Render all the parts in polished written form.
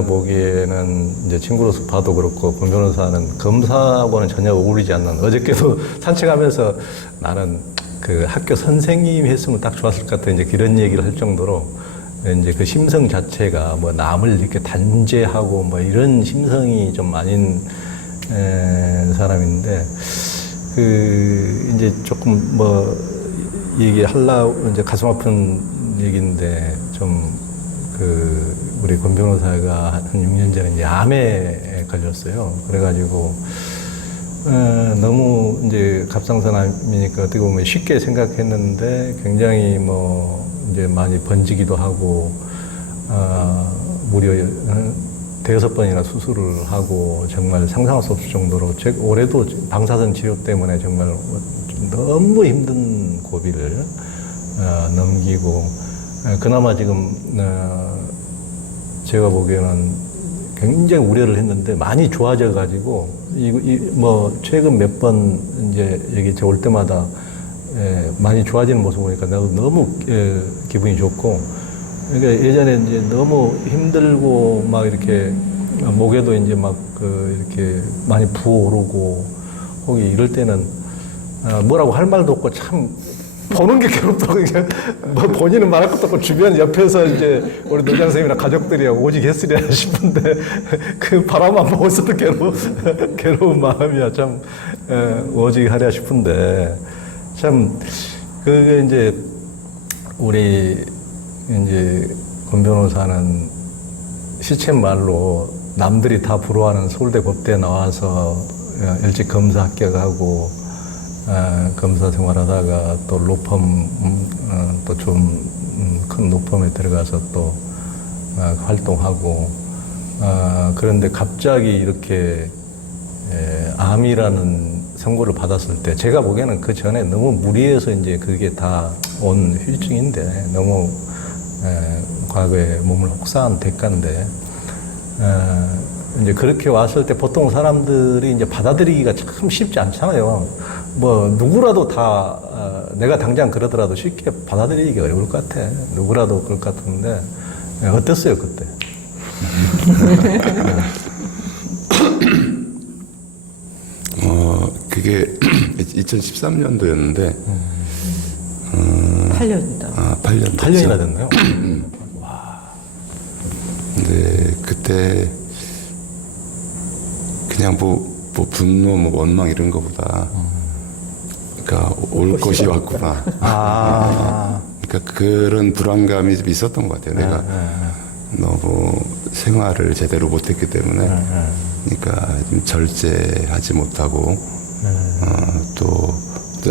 제가 보기에는 이제 친구로서 봐도 그렇고 권 변호사는 검사하고는 전혀 어울리지 않는, 어저께도 산책하면서 나는 그 학교 선생님이 했으면 딱 좋았을 것 같아, 이제 그런 얘기를 할 정도로 이제 그 심성 자체가 뭐 남을 이렇게 단죄하고 뭐 이런 심성이 좀 아닌 사람인데, 그 이제 조금 뭐 얘기하려고 이제 가슴 아픈 얘기인데, 좀 그 우리 권 변호사가 한 6년 전에 이제 암에 걸렸어요. 그래가지고 너무 이제 갑상선암이니까 어떻게 보면 쉽게 생각했는데 굉장히 뭐 이제 많이 번지기도 하고, 무려 5-6번이나 수술을 하고 정말 상상할 수 없을 정도로 올해도 방사선 치료 때문에 정말 너무 힘든 고비를 넘기고, 그나마 지금 제가 보기에는 굉장히 우려를 했는데 많이 좋아져 가지고 뭐 최근 몇 번 이제 여기 올 때마다 많이 좋아지는 모습 보니까 나도 너무 기분이 좋고, 그러니까 예전에 이제 너무 힘들고 막 이렇게 목에도 이제 막 이렇게 많이 부어오르고 거기 이럴 때는 뭐라고 할 말도 없고 참 보는 게 괴롭다고. 그냥 뭐 본인은 말할 것도 없고 주변 옆에서 이제 우리 노장 선생님이나 가족들이 오직 했으리야 싶은데 그 바람만 보고 있어도 괴로운 마음이야. 참 오직 하랴 싶은데, 참 그게 이제 우리 이제 권 변호사는 시쳇말로 남들이 다 부러워하는 서울대 법대 나와서 일찍 검사 합격하고 검사 생활하다가 또 로펌, 또 좀 큰 로펌에 들어가서 또 활동하고, 그런데 갑자기 이렇게 암이라는 선고를 받았을 때 제가 보기에는 그 전에 너무 무리해서 이제 그게 다 온 후유증인데, 너무 과거에 몸을 혹사한 대가인데, 이제 그렇게 왔을 때 보통 사람들이 이제 받아들이기가 참 쉽지 않잖아요. 뭐 누구라도 다 내가 당장 그러더라도 쉽게 받아들이기 어려울 것 같아. 누구라도 그럴 것 같은데, 어땠어요 그때? 그게 2013년도였는데 8년이다. 8년이나 됐나요? 근데 그때 그냥 뭐 분노, 뭐 원망 이런 거보다, 그러니까 올 것이 왔구나. 그러니까 그런 불안감이 좀 있었던 것 같아요. 내가 너무 생활을 제대로 못했기 때문에, 그러니까 좀 절제하지 못하고, 또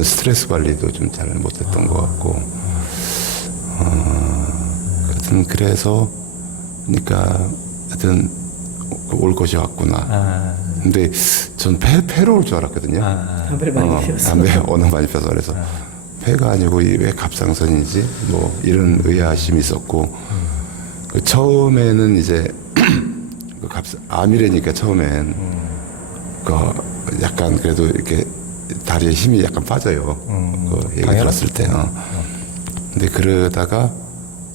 스트레스 관리도 좀 잘 못했던 것 같고, 하여튼 그래서, 그러니까 하여튼 올 것이 왔구나. 근데 전 폐로 올 줄 알았거든요. 담배를 많이 피웠어. 담배 워낙 많이 피워서. 그래서 폐가 아니고 왜 갑상선이지? 뭐 이런 의아심이 있었고, 그 처음에는 이제 그 암이라니까 처음엔 그 약간 그래도 이렇게 다리에 힘이 약간 빠져요. 그 얘기 들었을 때. 근데 그러다가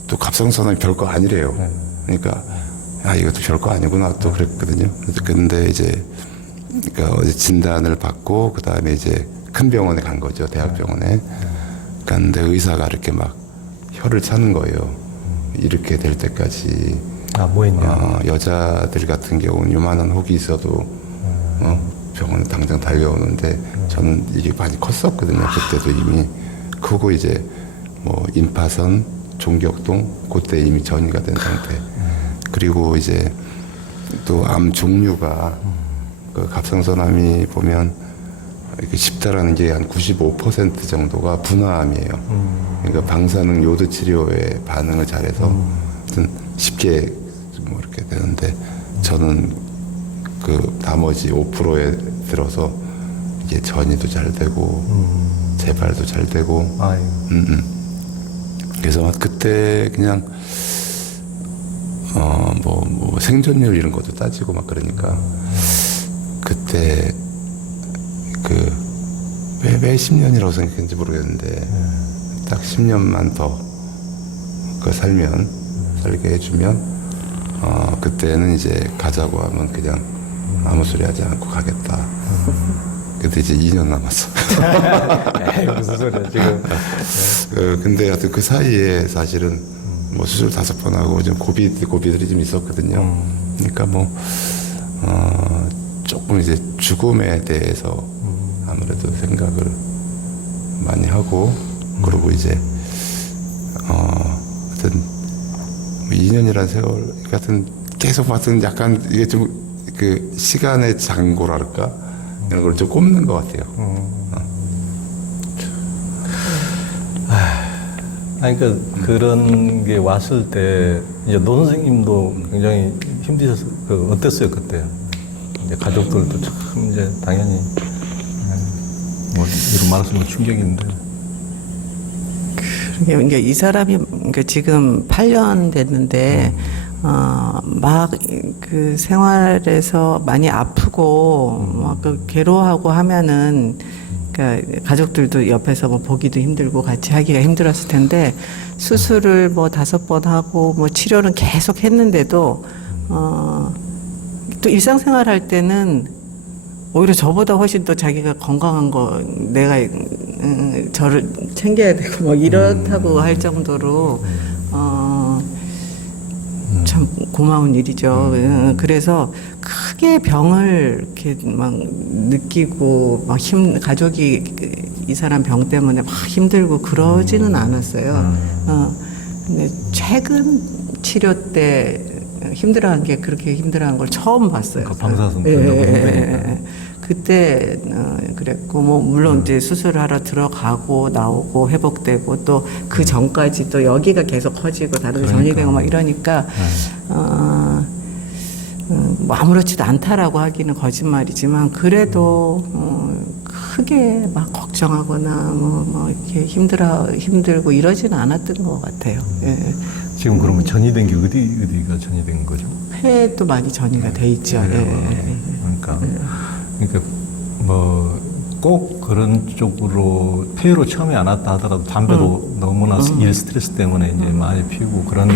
또 갑상선은 별거 아니래요. 그러니까 이것도 별거 아니구나 또 그랬거든요. 근데 이제 그러니까 어제 진단을 받고 그 다음에 이제 큰 병원에 간 거죠. 대학병원에. 갔는데 의사가 이렇게 막 혀를 차는 거예요. 이렇게 될 때까지. 뭐 했냐? 여자들 같은 경우는 요만한 혹이 있어도 병원에 당장 달려오는데 저는 이게 많이 컸었거든요. 그때도 이미 크고 이제 뭐 임파선, 종격동 그때 이미 전이가 된 상태. 그리고 이제 또 암 종류가 그 갑상선암이 보면 이렇게 쉽다라는 게 한 95% 정도가 분화암이에요. 그러니까 방사능 요드 치료에 반응을 잘해서 하여튼 쉽게 뭐 이렇게 되는데, 저는 그 나머지 5%에 들어서 이게 전이도 잘 되고 재발도 잘 되고. 그래서 그때 그냥 뭐 생존율 이런 것도 따지고 막 그러니까 그때 왜 10년이라고 생각했는지 모르겠는데 딱 10년만 더 살게 해주면 그때는 이제 가자고 하면 그냥 아무 소리 하지 않고 가겠다. 근데 이제 2년 남았어. 에이, 무슨 소리야 지금. 근데 하여튼 그 사이에 사실은 뭐 수술 5번 하고 좀 고비들이 좀 있었거든요. 그러니까 뭐 조금 이제 죽음에 대해서 아무래도 생각을 많이 하고 그리고 이제 하여튼 2년이라는 세월 같은 계속 봤던 약간 이게 좀 그 시간의 장고랄까 이런 걸 좀 꼽는 것 같아요. 아니, 그러니까 그런 게 왔을 때 이제 노 선생님도 굉장히 힘드셨어요. 어땠어요 그때? 이제 가족들도 참 이제 당연히 뭐 이런 말씀은 충격인데. 그러니까 이 사람이 그러니까 지금 8년 됐는데 막 그 생활에서 많이 아프고 막 그 괴로워하고 하면은 그러니까 가족들도 옆에서 뭐 보기도 힘들고 같이 하기가 힘들었을 텐데 수술을 뭐 5번 하고 뭐 치료는 계속 했는데도 또 일상생활 할 때는 오히려 저보다 훨씬 더 자기가 건강한 거 내가 저를 챙겨야 되고 뭐 이렇다고 할 정도로 참 고마운 일이죠. 그래서 크게 병을 이렇게 막 느끼고 막 가족이 이 사람 병 때문에 막 힘들고 그러지는 않았어요. 근데 최근 치료 때 힘들어한 게 그렇게 힘들어한 걸 처음 봤어요. 그 방사선 때문에 너무 힘드니까. 그때 그랬고 뭐 물론 이제 수술하러 들어가고 나오고 회복되고 또 그 전까지 또 여기가 계속 커지고 다른 데 전이 되고 막 이러니까 뭐 아무렇지도 않다라고 하기는 거짓말이지만 그래도 크게 막 걱정하거나 뭐 이렇게 힘들고 이러지는 않았던 것 같아요. 예. 지금 그러면 전이된 게 어디가 전이된 거죠? 폐도 많이 전이가 돼 있죠. 예. 그러니까 뭐 꼭 그런 쪽으로 폐로 처음에 안 왔다 하더라도 담배도 너무나 일 스트레스 때문에 이제 많이 피우고 그런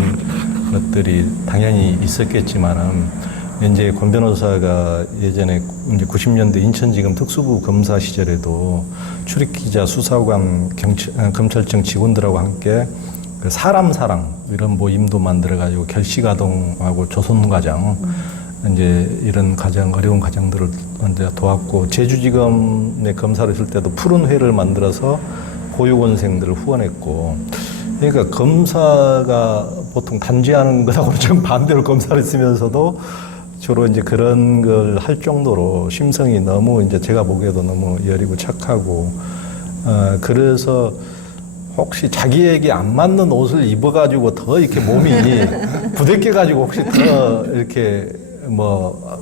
것들이 당연히 있었겠지만은 이제 권 변호사가 예전에 이제 90년대 인천지검 특수부 검사 시절에도 출입기자 수사관 검찰청 직원들하고 함께 그 사람 사랑 이런 모임도 만들어 가지고 결식아동하고 조선과장 이제 이런 가장 어려운 가정들을 이제 도왔고 제주지검에 검사를 했을 때도 푸른 회를 만들어서 보육원생들을 후원했고 그러니까 검사가 보통 단죄하는 것하고는 좀 반대로 검사를 쓰면서도 주로 이제 그런 걸 할 정도로 심성이 너무 이제 제가 보기에도 너무 여리고 착하고 그래서 혹시 자기에게 안 맞는 옷을 입어가지고 더 이렇게 몸이 부대껴가지고 혹시 더 이렇게 뭐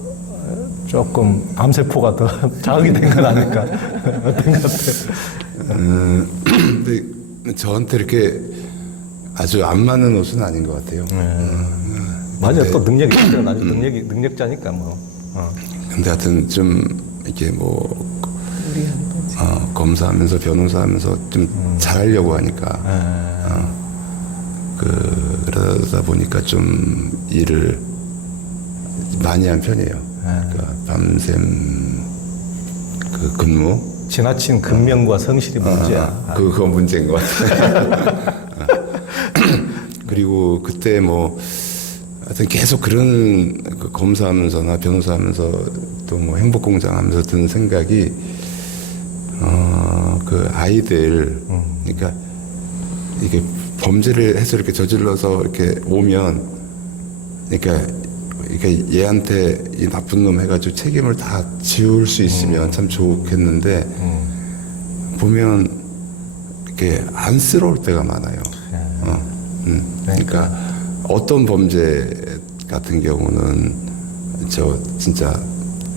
조금 암세포가 더 자극이 된 건 아닐까 어떤 것 같아요. 근데 저한테 이렇게 아주 안 맞는 옷은 아닌 것 같아요. 맞아요. 또 능력이 있어요. 아주 능력자니까 뭐. 근데 하여튼 좀 이렇게 뭐 검사하면서 변호사하면서 좀 잘하려고 하니까 그러다 보니까 좀 일을 많이 한 편이에요. 그러니까 밤샘 그 근무. 지나친 근면과 성실이 문제야. 그거 문제인 것 같아요. 그리고 그때 뭐 하여튼 계속 그런 그 검사하면서나 변호사하면서 또 뭐 행복공장 하면서 드는 생각이 그 아이들 그러니까 이게 범죄를 해서 이렇게 저질러서 이렇게 오면 그러니까 얘한테 이 나쁜 놈 해가지고 책임을 다 지울 수 있으면 참 좋겠는데 보면 이렇게 안쓰러울 때가 많아요. 그러니까 어떤 범죄 같은 경우는 저 진짜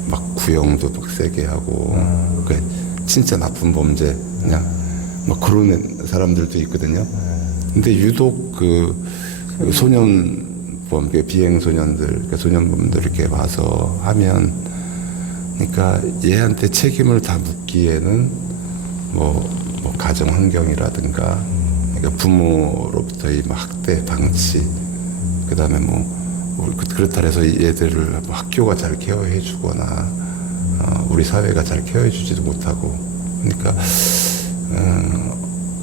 막 구형도 막 세게 하고 그러니까 진짜 나쁜 범죄 그냥 막 그러는 사람들도 있거든요. 근데 유독 그 소년범, 비행 소년들, 그러니까 소년범들 이렇게 와서 하면, 그러니까 얘한테 책임을 다 묻기에는 뭐 가정 환경이라든가, 그러니까 부모로부터의 학대 방치, 그다음에 뭐 그렇다 해서 얘들을 뭐 학교가 잘 케어해 주거나 우리 사회가 잘 케어해 주지도 못하고 그러니까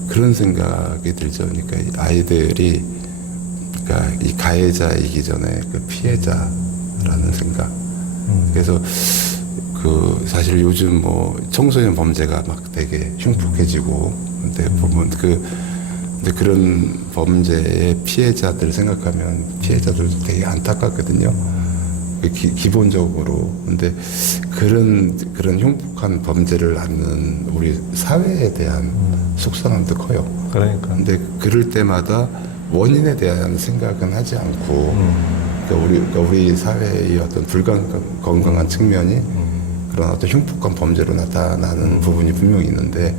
그런 생각이 들죠. 그러니까 이 아이들이 그러니까 이 가해자이기 전에 그 피해자라는 생각. 그래서 그 사실 요즘 뭐 청소년 범죄가 막 되게 흉폭해지고 근데 보면 근데 그런 범죄의 피해자들 생각하면 피해자들도 되게 안타깝거든요. 기본적으로. 근데 그런 흉폭한 범죄를 않는 우리 사회에 대한 속상함도 커요. 그러니까. 근데 그럴 때마다 원인에 대한 생각은 하지 않고 그러니까 우리 사회의 어떤 불건강한 측면이 그런 어떤 흉폭한 범죄로 나타나는 부분이 분명히 있는데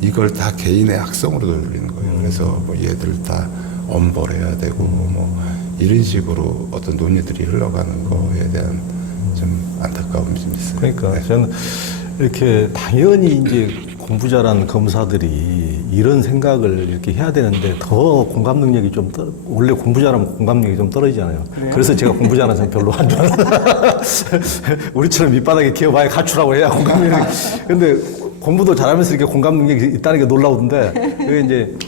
이걸 다 개인의 악성으로 돌리는 거예요. 그래서 뭐 얘들 다 엄벌해야 되고 뭐 이런 식으로 어떤 논의들이 흘러가는 거에 대한 좀 안타까움이 좀 있어요. 그러니까 네. 저는 이렇게 당연히 이제 공부 잘하는 검사들이 이런 생각을 이렇게 해야 되는데 더 공감 능력이 좀 원래 공부 잘하면 공감 능력이 좀 떨어지잖아요. 그래서 제가 공부 잘하는 사람 별로 안 좋아해요. 우리처럼 밑바닥에 기어봐야 가출하고 해야 공감 능력이. 근데 공부도 잘하면서 이렇게 공감 능력이 있다는 게 놀라운데 그게 이제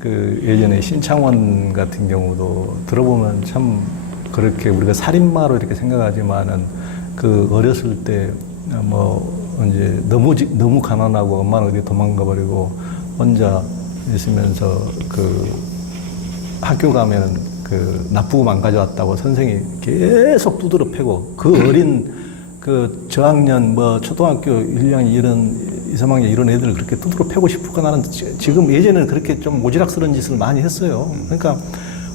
그 예전에 신창원 같은 경우도 들어보면 참 그렇게 우리가 살인마로 이렇게 생각하지만은 그 어렸을 때 뭐 이제 너무 가난하고 엄마는 어디 도망가 버리고 혼자 있으면서 그 학교 가면 그 나쁘고 망가져왔다고 선생이 계속 두드러 패고 그 어린 그 저학년 뭐 초등학교 1학년 이런 2, 3학년 이런 애들을 그렇게 두드러 패고 싶을까 나는 지금 예전에는 그렇게 좀 오지랖스러운 짓을 많이 했어요. 그러니까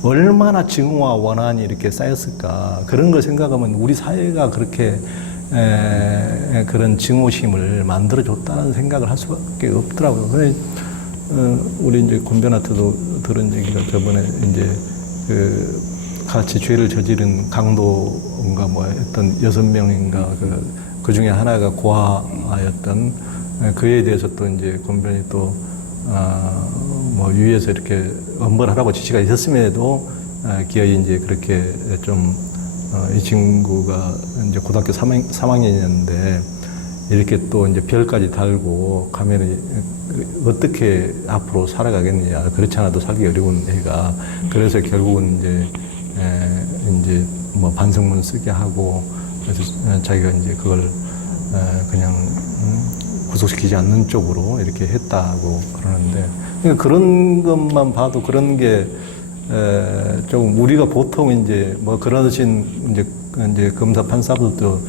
얼마나 증오와 원한이 이렇게 쌓였을까 그런 걸 생각하면 우리 사회가 그렇게 그런 증오심을 만들어줬다는 생각을 할 수밖에 없더라고요. 그래, 우리 이제 권변한테도 들은 얘기가 저번에 이제 그 같이 죄를 저지른 강도인가 뭐 했던 6명인가 그 중에 하나가 고아였던 그에 대해서 또 이제 권변이 또 뭐 유의해서 이렇게 엄벌하라고 지시가 있었음에도 기어이 이제 그렇게 좀 이 친구가 이제 고등학교 3학년이었는데 이렇게 또 이제 별까지 달고 가면은 어떻게 앞으로 살아가겠느냐. 그렇지 않아도 살기 어려운 애가. 그래서 결국은 이제 뭐 반성문 쓰게 하고 그래서 자기가 이제 그걸 그냥 구속시키지 않는 쪽으로 이렇게 했다고 그러는데 그러니까 그런 것만 봐도 그런 게 조금 우리가 보통 이제 뭐 그러신 이제 검사 판사들도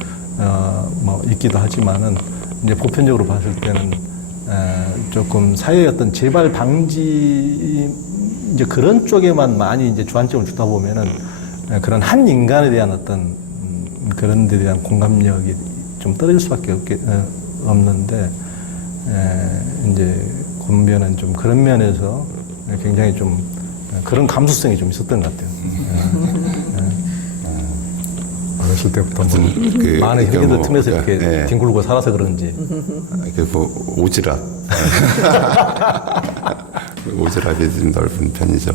뭐 있기도 하지만은 이제 보편적으로 봤을 때는 조금 사회의 어떤 재발 방지 이제 그런 쪽에만 많이 이제 주안점을 주다 보면은 그런 한 인간에 대한 어떤 그런 데 대한 공감력이 좀 떨어질 수밖에 없는데 이제 권변은 좀 그런 면에서 굉장히 좀 그런 감수성이 좀 있었던 것 같아요. 어렸을 때부터 뭐 그, 많은 그러니까 형제들 뭐, 틈에서 그러니까, 이렇게 예. 뒹굴고 살아서 그런지. 뭐 오지랖 오지랖이 좀 넓은 편이죠.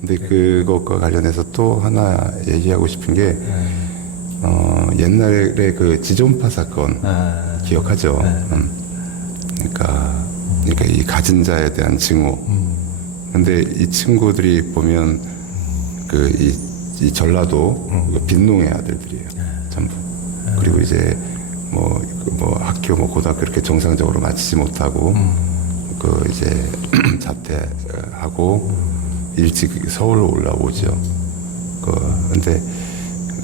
근데 그것과 관련해서 또 하나 얘기하고 싶은 게 옛날에 그 지존파 사건 기억하죠? 그러니까 이 가진 자에 대한 증오. 근데 이 친구들이 보면 이 전라도 빈농의 아들들이에요. 전부. 그리고 이제 뭐 학교 고등학교 이렇게 정상적으로 마치지 못하고 이제 자퇴하고 일찍 서울로 올라오죠. 근데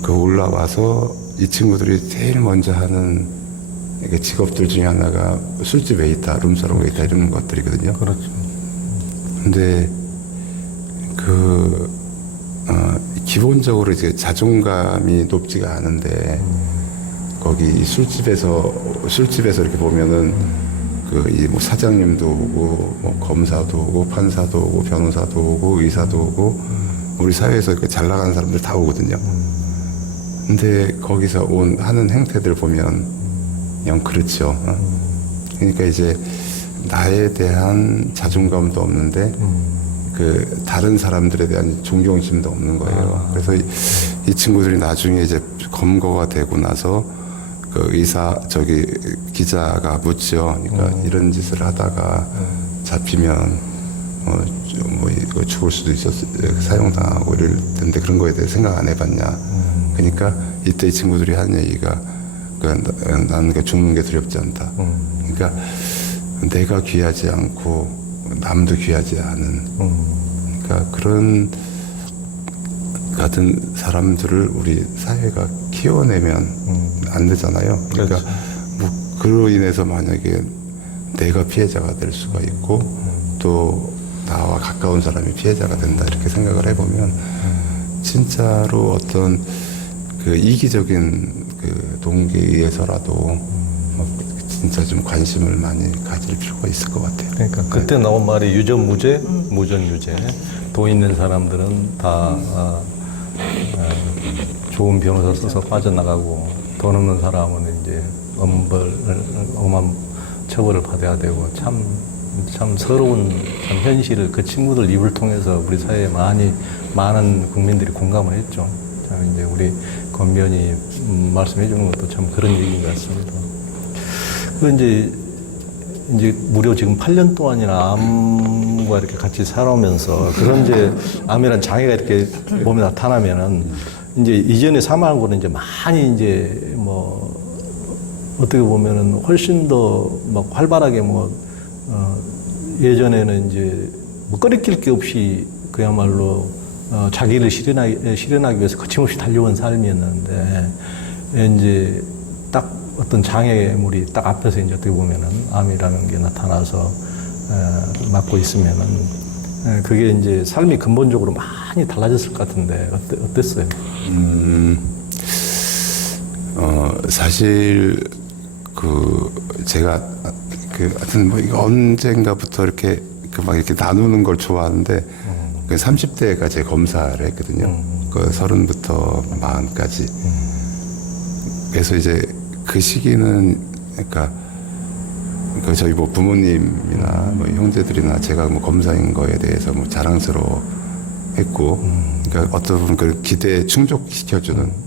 올라와서 이 친구들이 제일 먼저 하는 직업들 중에 하나가 술집 웨이터, 룸서러 웨이터 이런 것들이거든요. 그렇죠. 근데 기본적으로 이제 자존감이 높지가 않은데 거기 술집에서 이렇게 보면은 이 뭐 사장님도 오고 뭐 검사도 오고 판사도 오고 변호사도 오고 의사도 오고 우리 사회에서 이렇게 잘 나가는 사람들 다 오거든요. 근데 거기서 하는 행태들 보면 영 그렇죠. 그러니까 이제 나에 대한 자존감도 없는데 그 다른 사람들에 대한 존경심도 없는 거예요. 그래서 이 친구들이 나중에 이제 검거가 되고 나서 그 기자가 묻죠. 그러니까 이런 짓을 하다가 잡히면 뭐 이거 죽을 수도 사형당하고 이럴 텐데 그런 거에 대해 생각 안 해봤냐. 그러니까 이때 이 친구들이 한 얘기가 나는 죽는 게 두렵지 않다. 그러니까 내가 귀하지 않고 남도 귀하지 않은 그러니까 그런 같은 사람들을 우리 사회가 키워내면 안 되잖아요. 그러니까 그렇죠. 뭐 그로 인해서 만약에 내가 피해자가 될 수가 있고 또 나와 가까운 사람이 피해자가 된다 이렇게 생각을 해보면 진짜로 어떤 그 이기적인 그 동기에 의해서라도 진짜 좀 관심을 많이 가질 필요가 있을 것 같아요. 그러니까 그때 나온 말이 유전무죄, 무전유죄. 돈 있는 사람들은 다 좋은 변호사 써서 빠져나가고 돈 없는 사람은 이제 엄한 처벌을 받아야 되고 참 서러운 참 현실을 그 친구들 입을 통해서 우리 사회에 많은 국민들이 공감을 했죠. 참 이제 우리 권변이 말씀해 주는 것도 참 그런 얘기인 것 같습니다. 그 이제 무려 지금 8년 동안이나 암과 이렇게 같이 살아오면서 그런 이제 암이라는 장애가 이렇게 몸에 나타나면은 이제 이전에 사망한 거는 이제 많이 이제 뭐 어떻게 보면은 훨씬 더 막 활발하게 예전에는 이제 뭐 꺼리낄 게 없이 그야말로 자기를 실현하기 위해서 거침없이 달려온 삶이었는데 이제 딱 어떤 장애물이 딱 앞에서 이제 어떻게 보면은 암이라는 게 나타나서 맞고 있으면은 그게 이제 삶이 근본적으로 많이 달라졌을 것 같은데 어땠어요? 사실 제가 하여튼 뭐 이거 언젠가부터 이렇게 막 이렇게 나누는 걸 좋아하는데 30대가 제 검사를 했거든요. 그 30부터 40까지. 그래서 이제 그 시기는 그러니까 저희 뭐 부모님이나 뭐 형제들이나 제가 뭐 검사인 거에 대해서 뭐 자랑스러워했고, 그러니까 어떤 부분 그 기대에 충족시켜주는.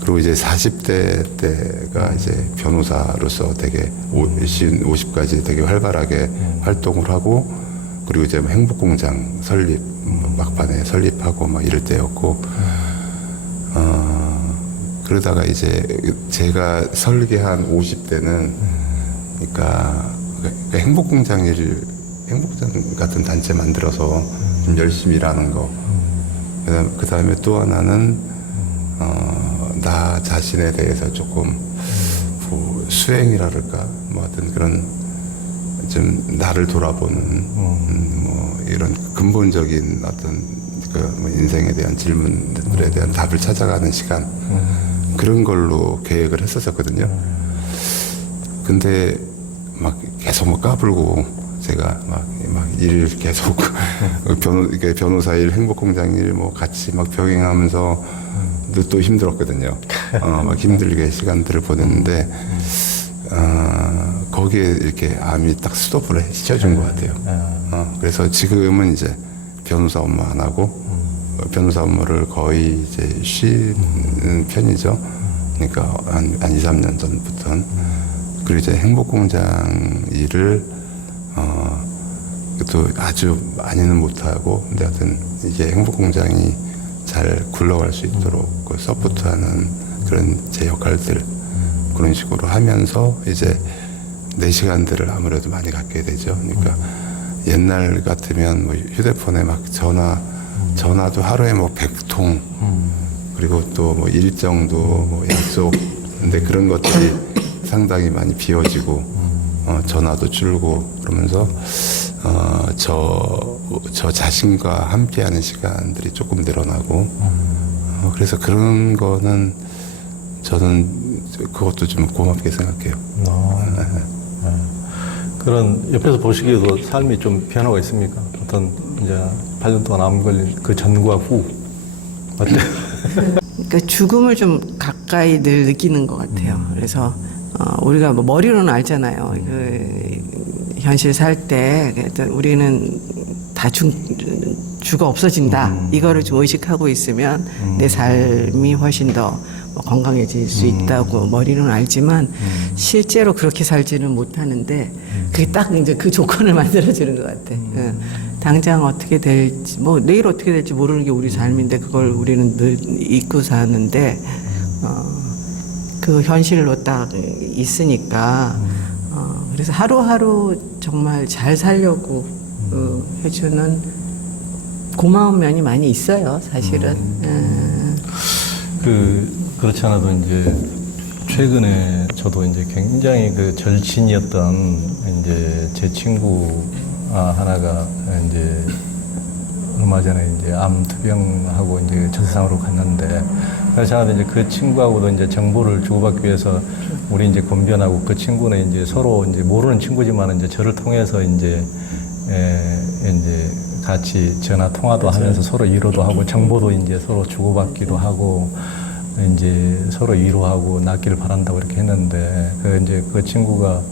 그리고 이제 40대 때가 이제 변호사로서 되게 50까지 되게 활발하게 활동을 하고, 그리고 이제 행복공장 설립 막판에 설립하고 막 이럴 때였고, 그러다가 이제 제가 설계한 50대는 그러니까 행복공장 같은 단체 만들어서 좀 열심히 일하는 거. 그 다음에 또 하나는 나 자신에 대해서 조금 뭐 수행이랄까 뭐 하여튼 그런 좀 나를 돌아보는 뭐 이런 근본적인 어떤 뭐 인생에 대한 질문들에 대한 답을 찾아가는 시간 그런 걸로 계획을 했었거든요. 근데 막 계속 뭐 까불고 제가 막 일 계속 변호사 일, 행복공장 일 뭐 같이 막 병행하면서 또 힘들었거든요. 막 힘들게 시간들을 보냈는데 거기에 이렇게 암이 딱 스톱을 시켜준 것 같아요. 그래서 지금은 이제 변호사 업무 안 하고 변호사 업무를 거의 이제 쉬는 편이죠. 그러니까 한 2, 3년 전부터는. 그리고 이제 행복공장 일을 또 아주 많이는 못하고 근데 하여튼 이게 행복공장이 잘 굴러갈 수 있도록 그 서포트하는 그런 제 역할들 그런 식으로 하면서 이제 내 시간들을 아무래도 많이 갖게 되죠. 그러니까 옛날 같으면 뭐 휴대폰에 막 전화도 하루에 뭐 100통 그리고 또 뭐 일정도 뭐 약속 근데 그런 것들이 상당히 많이 비워지고 전화도 줄고 그러면서 저 자신과 함께하는 시간들이 조금 늘어나고 그래서 그런 거는 저는 그것도 좀 고맙게 생각해요. 그런 옆에서 보시기에도 삶이 좀 변화가 있습니까? 어떤 이제 8년 동안 암 걸린 그 전과 후 어때? 그러니까 죽음을 좀 가까이 늘 느끼는 것 같아요. 그래서 우리가 뭐 머리로는 알잖아요. 그 현실 살 때 우리는 다 주가 없어진다. 이거를 좀 의식하고 있으면 내 삶이 훨씬 더 건강해질 수 있다고 머리는 알지만 실제로 그렇게 살지는 못하는데 그게 딱 이제 그 조건을 만들어주는 것 같아. 당장 어떻게 될지 뭐 내일 어떻게 될지 모르는 게 우리 삶인데 그걸 우리는 늘 잊고 사는데 그 현실로 딱 있으니까 그래서 하루하루 정말 잘 살려고 해주는 고마운 면이 많이 있어요, 사실은. 그렇지 않아도 이제 최근에 저도 이제 굉장히 그 절친이었던 이제 제 친구 하나가 이제 얼마 전에 이제 암 투병하고 이제 저 세상으로 갔는데 그렇지 않아도 이제 그 친구하고도 이제 정보를 주고받기 위해서 우리 이제 권변하고 그 친구는 이제 서로 이제 모르는 친구지만 이제 저를 통해서 이제 같이 전화 통화도 하면서 서로 위로도 하고 정보도 이제 서로 주고받기도 하고 이제 서로 위로하고 낫기를 바란다고 이렇게 했는데 그 친구가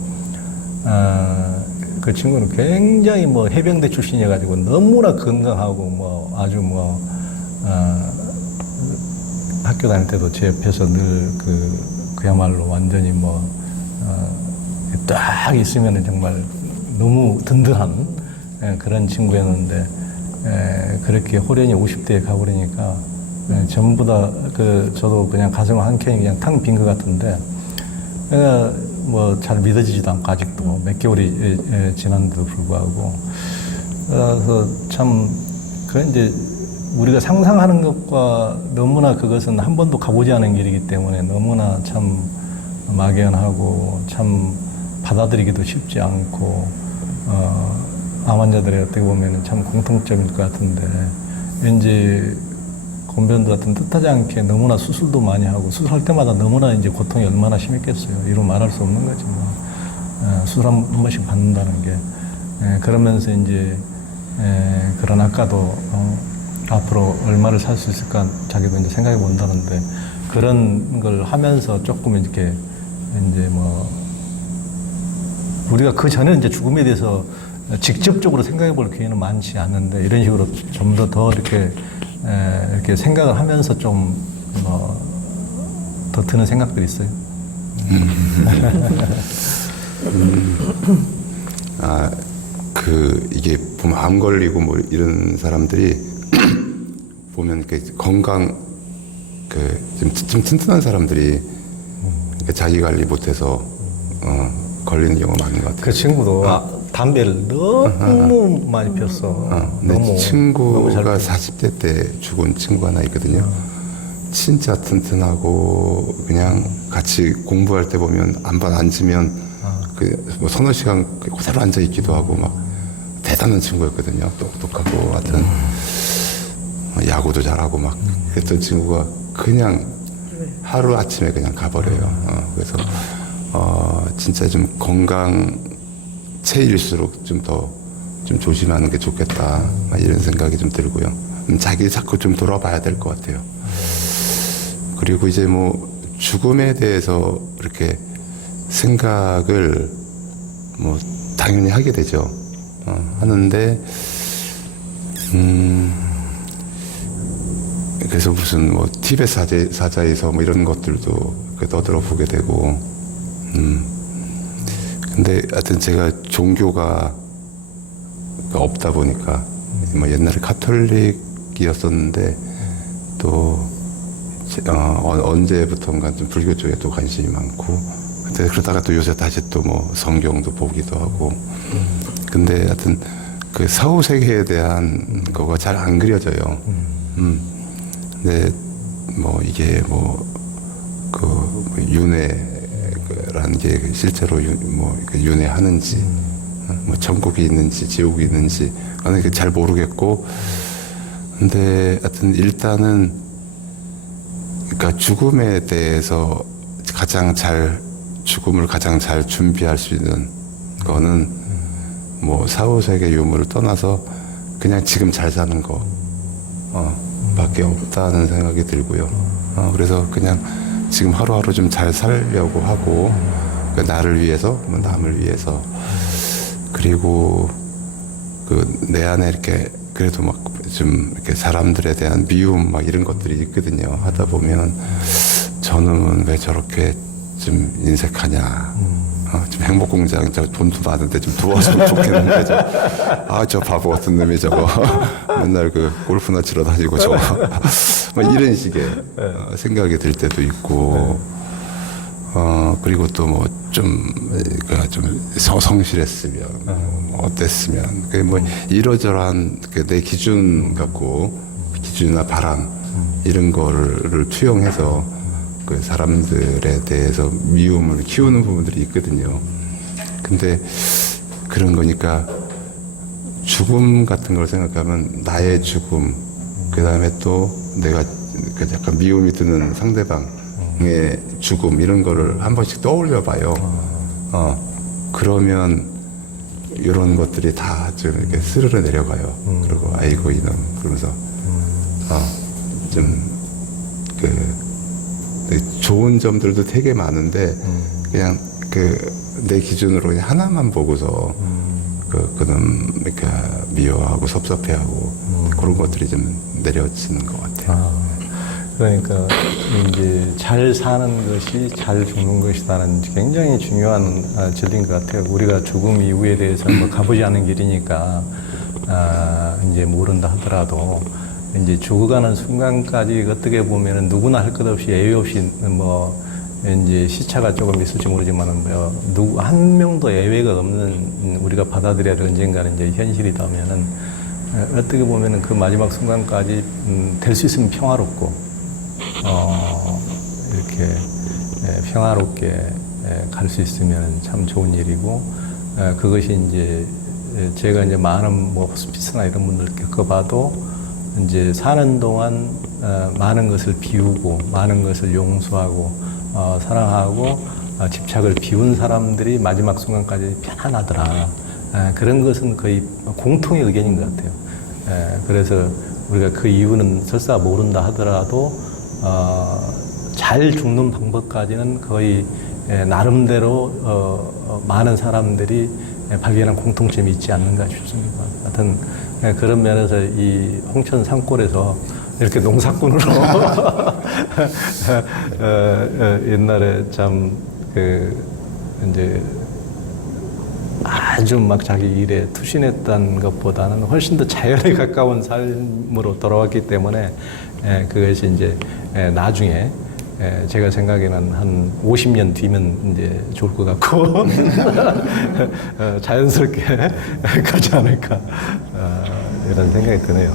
그 친구는 굉장히 뭐 해병대 출신이어가지고 너무나 건강하고 뭐 아주 뭐 학교 다닐 때도 제 옆에서 늘 그야말로 완전히 뭐 딱 있으면은 정말 너무 든든한 그런 친구였는데 그렇게 호련히 50대에 가버리니까 전부 다 저도 그냥 가슴 한 켠이 그냥 탕 빈 것 같은데 뭐 잘 믿어지지도 않고 아직도 몇 개월이 지났는데도 불구하고 그래서 참 그런 이제 우리가 상상하는 것과 너무나 그것은 한 번도 가보지 않은 길이기 때문에 너무나 참 막연하고 참 받아들이기도 쉽지 않고 암 환자들의 어떻게 보면 참 공통점일 것 같은데 왠지 권변도 같은 뜻하지 않게 너무나 수술도 많이 하고 수술할 때마다 너무나 이제 고통이 얼마나 심했겠어요. 이루 말할 수 없는 거지 뭐. 수술 한 번씩 받는다는 게 그러면서 이제 그런 아까도 앞으로 얼마를 살 수 있을까 자기도 이제 생각해 본다는데 그런 걸 하면서 조금 이렇게 이제 뭐 우리가 그 전에 이제 죽음에 대해서 직접적으로 생각해 볼 기회는 많지 않는데 이런 식으로 좀 더 이렇게 생각을 하면서 좀 더 드는 생각들이 있어요. 이게 보면 암 걸리고 뭐 이런 사람들이 보면 건강 좀 튼튼한 사람들이 자기 관리 못해서 걸리는 경우가 많은 것 같아요. 그 친구도 담배를 너무 많이 폈어. 내 친구가 40대 때 죽은 친구 하나 있거든요. 진짜 튼튼하고 그냥 같이 공부할 때 보면 안반 앉으면 뭐 서너 시간 그대로 앉아 있기도 하고 막 대단한 친구였거든요. 똑똑하고 하여튼 야구도 잘하고 막 그랬던 친구가 그냥 하루 아침에 그냥 가버려요. 그래서 진짜 좀 건강체일수록 좀 더 좀 조심하는 게 좋겠다 이런 생각이 좀 들고요. 자기 자꾸 좀 돌아봐야 될 것 같아요. 그리고 이제 뭐 죽음에 대해서 이렇게 생각을 뭐 당연히 하게 되죠. 하는데 그래서 무슨 뭐 티베트 사자에서 뭐 이런 것들도 떠들어 보게 되고 근데 하여튼 제가 종교가 없다 보니까 뭐 옛날에 카톨릭이었었는데 또 언제부턴가 좀 불교 쪽에 또 관심이 많고 근데 그러다가 또 요새 다시 또 뭐 성경도 보기도 하고 근데 하여튼 그 사후 세계에 대한 거가 잘 안 그려져요. 근데 뭐 이게 윤회라는 게 실제로 윤회하는지 뭐 천국이 있는지 지옥이 있는지 잘 모르겠고 근데 하여튼 일단은 그러니까 죽음에 대해서 죽음을 가장 잘 준비할 수 있는 거는 뭐 사후 세계 유물을 떠나서 그냥 지금 잘 사는 거 밖에 없다는 생각이 들고요. 그래서 그냥 지금 하루하루 좀 잘 살려고 하고 나를 위해서, 남을 위해서 그리고 내 안에 이렇게 그래도 막 좀 이렇게 사람들에 대한 미움 막 이런 것들이 있거든요. 하다 보면 저는 왜 저렇게 좀 인색하냐. 좀 행복공장 저 돈도 많은데 좀 도와주면 좋겠는데 저 바보 같은 놈이 저거 맨날 그 골프나 치러 다니고 저거 막 이런 식의 생각이 들 때도 있고 그리고 또 뭐 좀 성실했으면 어땠으면 그 뭐 이러저러한 내 기준 갖고 기준이나 바람 이런 거를 투영해서 그 사람들에 대해서 미움을 키우는 부분들이 있거든요. 근데 그런 거니까 죽음 같은 걸 생각하면 나의 죽음, 그 다음에 또 내가 그 약간 미움이 드는 상대방의 죽음 이런 거를 한 번씩 떠올려 봐요. 그러면 이런 것들이 다 좀 이렇게 스르르 내려가요. 그리고 아이고 이놈 그러면서 좋은 점들도 되게 많은데 그냥 내 기준으로 그냥 하나만 보고서 그놈 이렇게 미워하고 섭섭해하고 그런 것들이 좀 내려지는 것 같아요. 그러니까 이제 잘 사는 것이 잘 죽는 것이다는 굉장히 중요한 진리인 것 같아요. 우리가 죽음 이후에 대해서 뭐 가보지 않은 길이니까 이제 모른다 하더라도 이제 죽어가는 순간까지 어떻게 보면은 누구나 할 것 없이 예외 없이 뭐 이제 시차가 조금 있을지 모르지만은 누구 한 명도 예외가 없는 우리가 받아들여야 될 언젠가는 이제 현실이다면은 어떻게 보면은 그 마지막 순간까지 될 수 있으면 평화롭고 이렇게 평화롭게 갈 수 있으면 참 좋은 일이고 그것이 이제 제가 이제 많은 뭐 호스피스나 이런 분들 겪어봐도 이제 사는 동안 많은 것을 비우고 많은 것을 용서하고 사랑하고 집착을 비운 사람들이 마지막 순간까지 편안하더라. 그런 것은 거의 공통의 의견인 것 같아요. 그래서 우리가 그 이유는 설사 모른다 하더라도 잘 죽는 방법까지는 거의 나름대로 많은 사람들이 발견한 공통점이 있지 않는가 싶습니다. 하여튼 그런 면에서 이 홍천 산골에서 이렇게 농사꾼으로 옛날에 참 이제 아주 막 자기 일에 투신했던 것보다는 훨씬 더 자연에 가까운 삶으로 돌아왔기 때문에 그것이 이제 나중에 제가 생각에는 한 50년 뒤면 이제 좋을 것 같고 자연스럽게 가지 않을까 이런 생각이 드네요.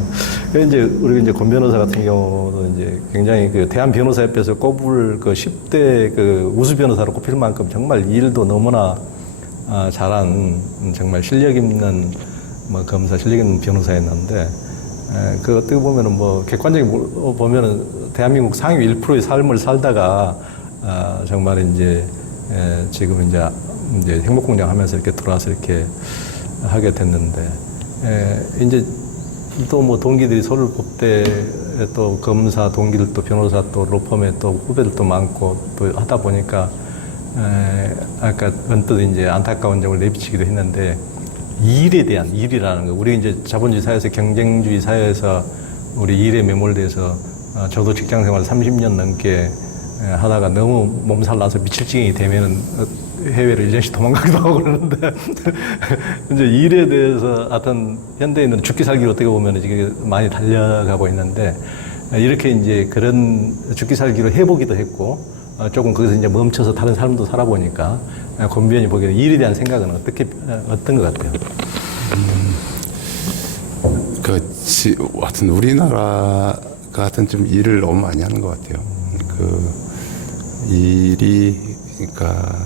이제 우리 이제 권 변호사 같은 경우도 이제 굉장히 그 대한 변호사협회에서 꼽을 그 10대 그 우수 변호사로 꼽힐 만큼 정말 일도 너무나 잘한 정말 실력 있는 뭐 검사 실력 있는 변호사였는데 그 어떻게 보면은 뭐 객관적인 보면은 대한민국 상위 1%의 삶을 살다가 정말 이제 지금 이제 행복공장 하면서 이렇게 들어와서 이렇게 하게 됐는데 이제 또 뭐 동기들이 서울 법대 또 검사 동기들 또 변호사 또 로펌에 또 후배들도 많고 또 하다 보니까 아까 언뜻 이제 안타까운 점을 내비치기도 했는데 일에 대한 일이라는 거 우리 이제 자본주의 사회에서 경쟁주의 사회에서 우리 일에 매몰돼서 저도 직장 생활 30년 넘게 하다가 너무 몸살 나서 미칠 지경이 되면은 해외를 1년씩 도망가기도 하고 그러는데 이제 일에 대해서 하여튼 현대인은 죽기 살기로 어떻게 보면 지금 많이 달려가고 있는데 이렇게 이제 그런 죽기 살기로 해보기도 했고 조금 거기서 이제 멈춰서 다른 삶도 살아보니까 권 위원이 보기에는 일에 대한 생각은 어떤 것 같아요? 하여튼 우리나라가 하여튼 좀 일을 너무 많이 하는 것 같아요. 그 일이 그러니까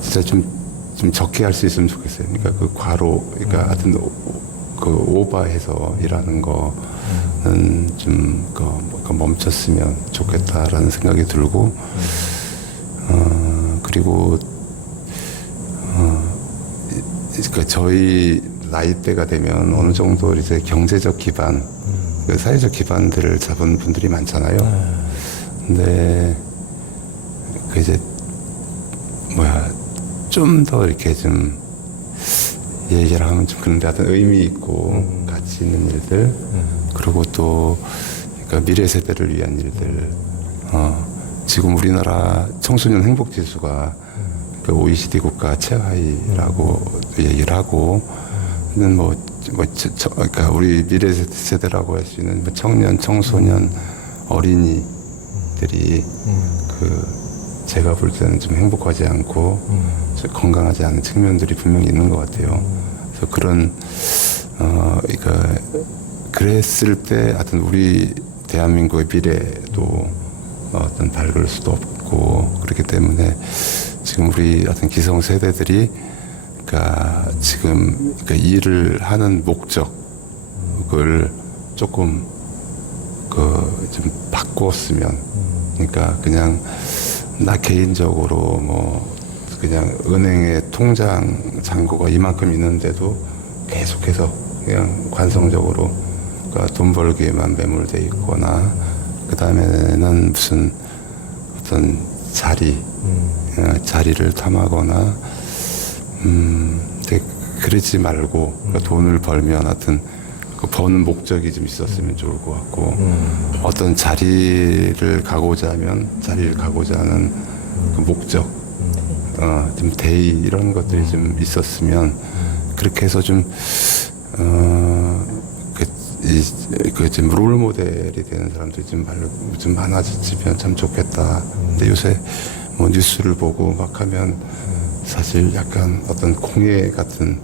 진짜 좀 적게 할 수 있으면 좋겠어요. 그러니까 그 과로, 그러니까 하여튼 그 오버해서 일하는 거는 좀 멈췄으면 좋겠다라는 생각이 들고, 그리고 그러니까 저희 나이대가 되면 어느 정도 이제 경제적 기반, 그 사회적 기반들을 잡은 분들이 많잖아요. 근데 그 이제 좀 더 이렇게 좀 얘기를 하면 좀 그런데 하여튼 의미 있고 가치 있는 일들 그리고 또 그러니까 미래 세대를 위한 일들 지금 우리나라 청소년 행복 지수가 그 OECD 국가 최하위라고 얘기를 하고 그러니까 우리 미래 세대라고 할 수 있는 뭐 청년, 청소년, 어린이들이 그 제가 볼 때는 좀 행복하지 않고 건강하지 않은 측면들이 분명히 있는 것 같아요. 그래서 그런 그러니까 그랬을 때 하여튼 우리 대한민국의 미래도 어떤 밝을 수도 없고 그렇기 때문에 지금 우리 어떤 기성 세대들이 그러니까 지금 그러니까 일을 하는 목적을 조금 좀 바꿨으면 그러니까 그냥 나 개인적으로 뭐 그냥 은행에 통장 잔고가 이만큼 있는데도 계속해서 그냥 관성적으로 그러니까 돈 벌기에만 매몰돼 있거나 그 다음에는 무슨 어떤 자리를 탐하거나 그러지 말고 그러니까 돈을 벌면 하여튼 그 버는 목적이 좀 있었으면 좋을 것 같고 어떤 자리를 가고자 하면 자리를 가고자 하는 그 목적 좀 대의 이런 것들이 좀 있었으면 그렇게 해서 좀 지금 롤 모델이 되는 사람들이 좀 많아지면 참 좋겠다. 근데 요새 뭐 뉴스를 보고 막 하면 사실 약간 어떤 공해 같은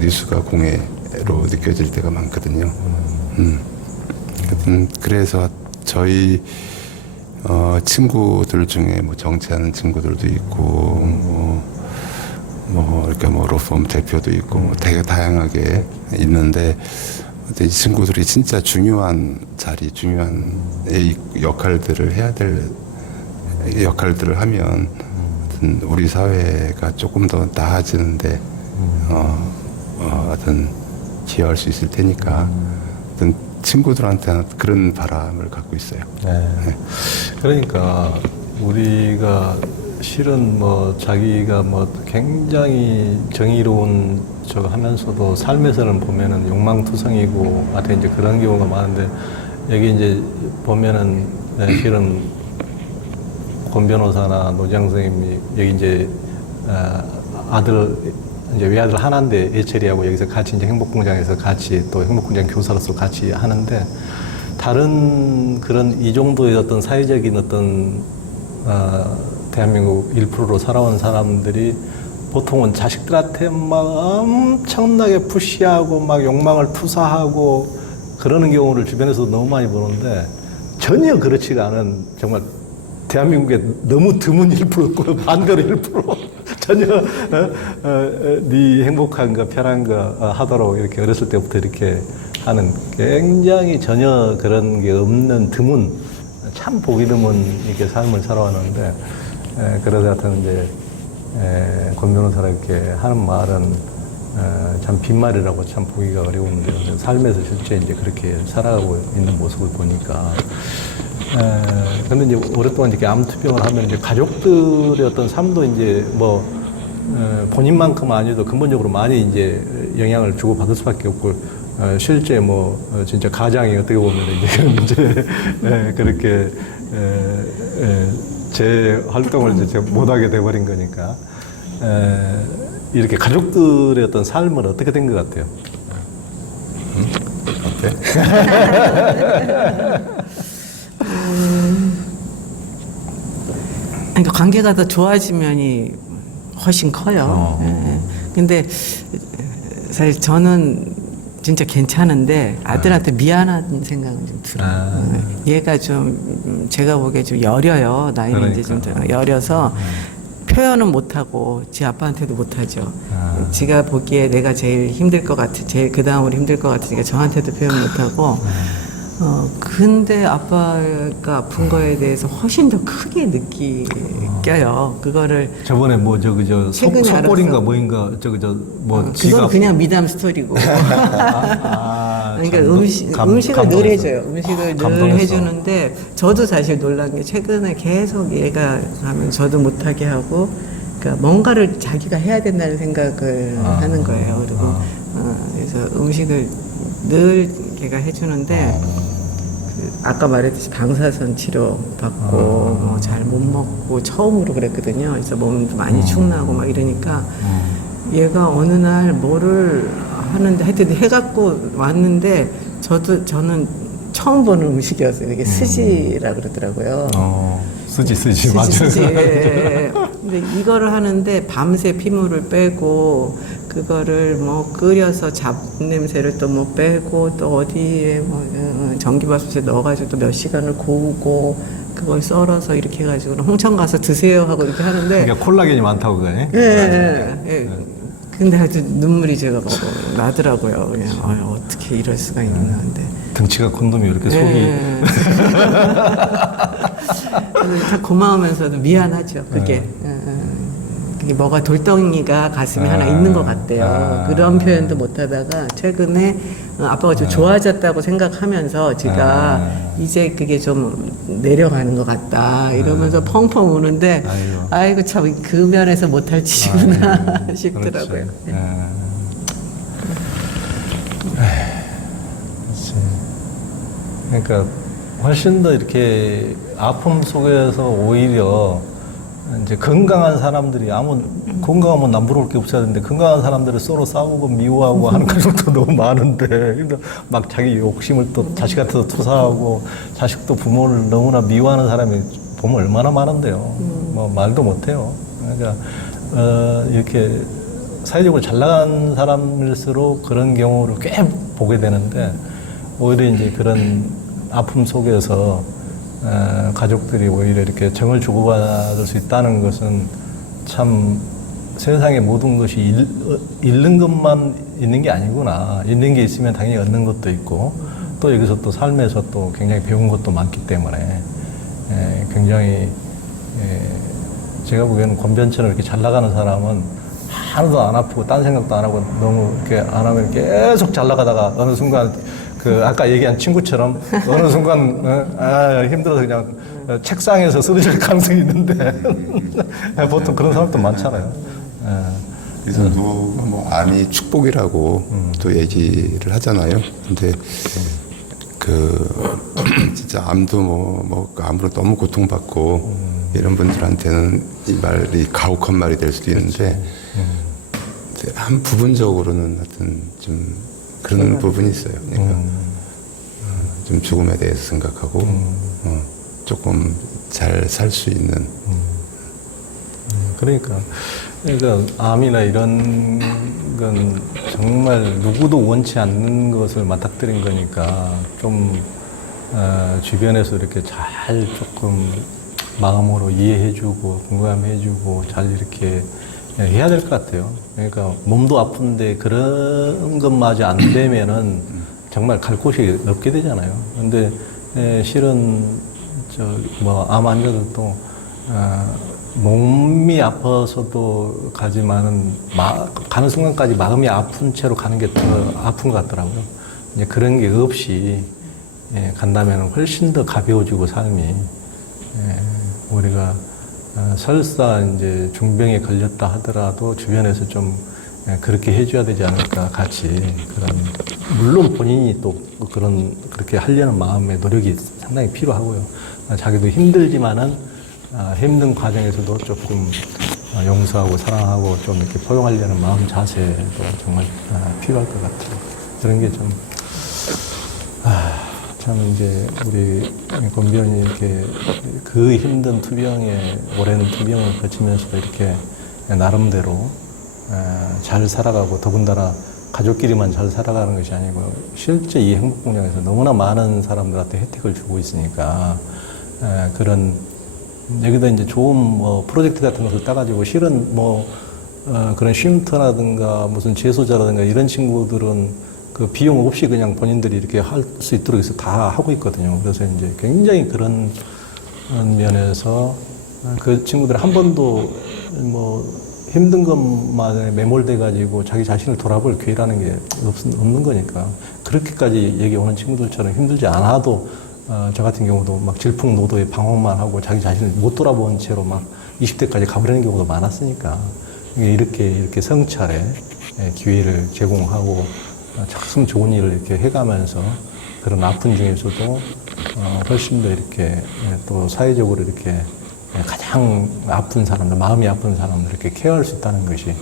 뉴스가 공해로 느껴질 때가 많거든요. 그래서 저희 친구들 중에 뭐 정치하는 친구들도 있고 그러니까 뭐 로펌 대표도 있고 뭐 되게 다양하게 있는데 이 친구들이 진짜 중요한 자리, 중요한 역할들을 해야 될 역할들을 하면 우리 사회가 조금 더 나아지는데 하여튼 기여할 수 있을 테니까 하여튼 친구들한테는 그런 바람을 갖고 있어요. 네. 그러니까 우리가 실은 뭐 자기가 뭐 굉장히 정의로운 저거 하면서도 삶에서는 보면은 욕망투성이고 하여튼 이제 그런 경우가 많은데 여기 이제 보면은 실은 권 변호사나 노장 선생님이 여기 이제 아들 이제 외아들 하나인데 예철이하고 여기서 같이 이제 행복공장에서 같이 또 행복공장 교사로서 같이 하는데 다른 그런 이 정도의 어떤 사회적인 어떤 대한민국 1%로 살아온 사람들이 보통은 자식들한테 막 엄청나게 푸시하고 막 욕망을 투사하고 그러는 경우를 주변에서 너무 많이 보는데 전혀 그렇지가 않은 정말 대한민국에 너무 드문 1%고 반대로 1% 전혀 네 행복한 거 편한 거 하도록 이렇게 어렸을 때부터 이렇게 하는 굉장히 전혀 그런 게 없는 드문 참 보기 드문 이렇게 삶을 살아왔는데 그러다 하여튼 이제 권 변호사가 이렇게 하는 말은 참 빈말이라고 참 보기가 어려운데 삶에서 실제 이제 그렇게 살아가고 있는 모습을 보니까 근데 이제 오랫동안 이렇게 암 투병을 하면 이제 가족들의 어떤 삶도 이제 뭐 본인만큼 아니어도 근본적으로 많이 이제 영향을 주고 받을 수밖에 없고 실제 뭐 진짜 가장이 어떻게 보면 이제 그렇게 제 활동을 이제 못하게 돼버린 거니까 이렇게 가족들의 어떤 삶은 어떻게 된 것 같아요? 어때? 그러니까 관계가 더 좋아지면이 훨씬 커요. 근데 사실 저는 진짜 괜찮은데 아들한테 미안한 생각은 좀 들어요. 얘가 좀 제가 보기에 좀 여려요. 나이는 이제 좀 여려서 표현은 못하고 지 아빠한테도 못하죠. 지가 보기에 내가 제일 힘들 것 같아. 제일 그 다음으로 힘들 것 같으니까 저한테도 표현 못하고 근데 아빠가 아픈 거에 대해서 훨씬 더 크게 느껴요. 그거를 저번에 뭐 저거 속골인가 뭐인가 뭐 그건 그냥 미담 스토리고. 그러니까 음식을 늘 해줘요. 음식을 늘 해주는데 저도 사실 놀란 게 최근에 계속 얘가 하면 저도 못하게 하고 그러니까 뭔가를 자기가 해야 된다는 생각을 하는 거예요. 그리고 그래서 음식을 늘 걔가 해주는데 그 아까 말했듯이 방사선 치료 받고 뭐 잘 못 먹고 처음으로 그랬거든요. 그래서 몸도 많이 축나고 막 이러니까 얘가 어느 날 뭐를 하는데 하여튼 해갖고 왔는데 저는 처음 보는 음식이었어요. 이게 스지라 그러더라고요. 쓰지 맞아요. 스지. 예. 근데 이거를 하는데 밤새 피물을 빼고 그거를 뭐 끓여서 잡냄새를 또 뭐 빼고 또 어디에 뭐 전기밥솥에 넣어가지고 또 몇 시간을 고우고 그걸 썰어서 이렇게 해가지고 홍천 가서 드세요 하고 이렇게 하는데 그러니까 콜라겐이 많다고 그래. 예. 근데 아주 눈물이 제가 막 나더라고요. 그냥 어떻게 이럴 수가 있나 근데. 등치가 콘돔이 이렇게 속이. 예. 참 고마우면서도 미안하죠. 그게. 그게 뭐가 돌덩이가 가슴에 하나 있는 것 같대요. 그런 표현도 못 하다가 최근에 아빠가 좀 좋아졌다고 생각하면서 제가 이제 그게 좀 내려가는 것 같다 이러면서 펑펑 우는데 아이고 참 그 면에서 못할 짓이구나 싶더라고요. 그러니까 훨씬 더 이렇게 아픔 속에서 오히려 이제 건강한 사람들이 건강하면 남부러울 게 없어야 되는데 건강한 사람들을 서로 싸우고 미워하고 하는 가족도 너무 많은데 근데 막 자기 욕심을 또 자식한테도 투사하고 자식도 부모를 너무나 미워하는 사람이 보면 얼마나 많은데요. 뭐 말도 못해요. 그러니까 이렇게 사회적으로 잘 나간 사람일수록 그런 경우를 꽤 보게 되는데 오히려 이제 그런 아픔 속에서 가족들이 오히려 이렇게 정을 주고받을 수 있다는 것은 참 세상의 모든 것이 잃는 것만 있는 게 아니구나. 잃는 게 있으면 당연히 얻는 것도 있고 또 여기서 또 삶에서 또 굉장히 배운 것도 많기 때문에 굉장히 제가 보기에는 권변처럼 이렇게 잘 나가는 사람은 하나도 안 아프고 딴 생각도 안 하고 너무 이렇게 안 하면 계속 잘 나가다가 어느 순간 그 아까 얘기한 친구처럼 어느 순간 힘들어서 그냥 책상에서 쓰러질 가능성이 있는데 보통 그런 사람도 많잖아요. 그래서 뭐 암이 축복이라고 또 얘기를 하잖아요. 근데 그 진짜 암도 뭐 암으로 너무 고통받고 이런 분들한테는 이 말이 가혹한 말이 될 수도 있는데 한 부분적으로는 하여튼 좀 그런 부분이 있어요. 그러니까 좀 죽음에 대해서 생각하고 조금 잘 살 수 있는. 그러니까 암이나 이런 건 정말 누구도 원치 않는 것을 맞닥뜨린 거니까 좀 주변에서 이렇게 잘 조금 마음으로 이해해주고 공감해주고 잘 이렇게 해야 될 것 같아요. 그러니까 몸도 아픈데 그런 것마저 안 되면은 정말 갈 곳이 없게 되잖아요. 근데 실은 암 환자들도 몸이 아파서도 가지만은 가는 순간까지 마음이 아픈 채로 가는 게 더 아픈 것 같더라고요. 이제 그런 게 없이 간다면 훨씬 더 가벼워지고 삶이 우리가 설사 이제 중병에 걸렸다 하더라도 주변에서 좀 그렇게 해줘야 되지 않을까 같이 그런 물론 본인이 또 그렇게 하려는 마음의 노력이 상당히 필요하고요. 자기도 힘들지만은 힘든 과정에서도 조금 용서하고 사랑하고 좀 이렇게 포용하려는 마음 자세도 정말 필요할 것 같아요. 그런 게 좀 참 이제 우리 권변이 이렇게 그 힘든 오랜 투병을 거치면서도 이렇게 나름대로 잘 살아가고 더군다나 가족끼리만 잘 살아가는 것이 아니고 실제 이 행복공장에서 너무나 많은 사람들한테 혜택을 주고 있으니까 그런 여기다 이제 좋은 프로젝트 같은 것을 따가지고 실은 그런 쉼터라든가 무슨 재소자라든가 이런 친구들은 그 비용 없이 그냥 본인들이 이렇게 할 수 있도록 해서 다 하고 있거든요. 그래서 이제 굉장히 그런 면에서 그 친구들 한 번도 힘든 것만에 매몰돼가지고 자기 자신을 돌아볼 기회라는 게 없는 거니까 그렇게까지 여기 오는 친구들처럼 힘들지 않아도 저 같은 경우도 막 질풍노도에 방황만 하고 자기 자신을 못 돌아본 채로 막 20대까지 가버리는 경우도 많았으니까 이렇게 성찰에 기회를 제공하고 참 좋은 일을 이렇게 해가면서 그런 아픈 중에서도 훨씬 더 이렇게 또 사회적으로 이렇게 가장 아픈 사람들, 마음이 아픈 사람들 이렇게 케어할 수 있다는 것이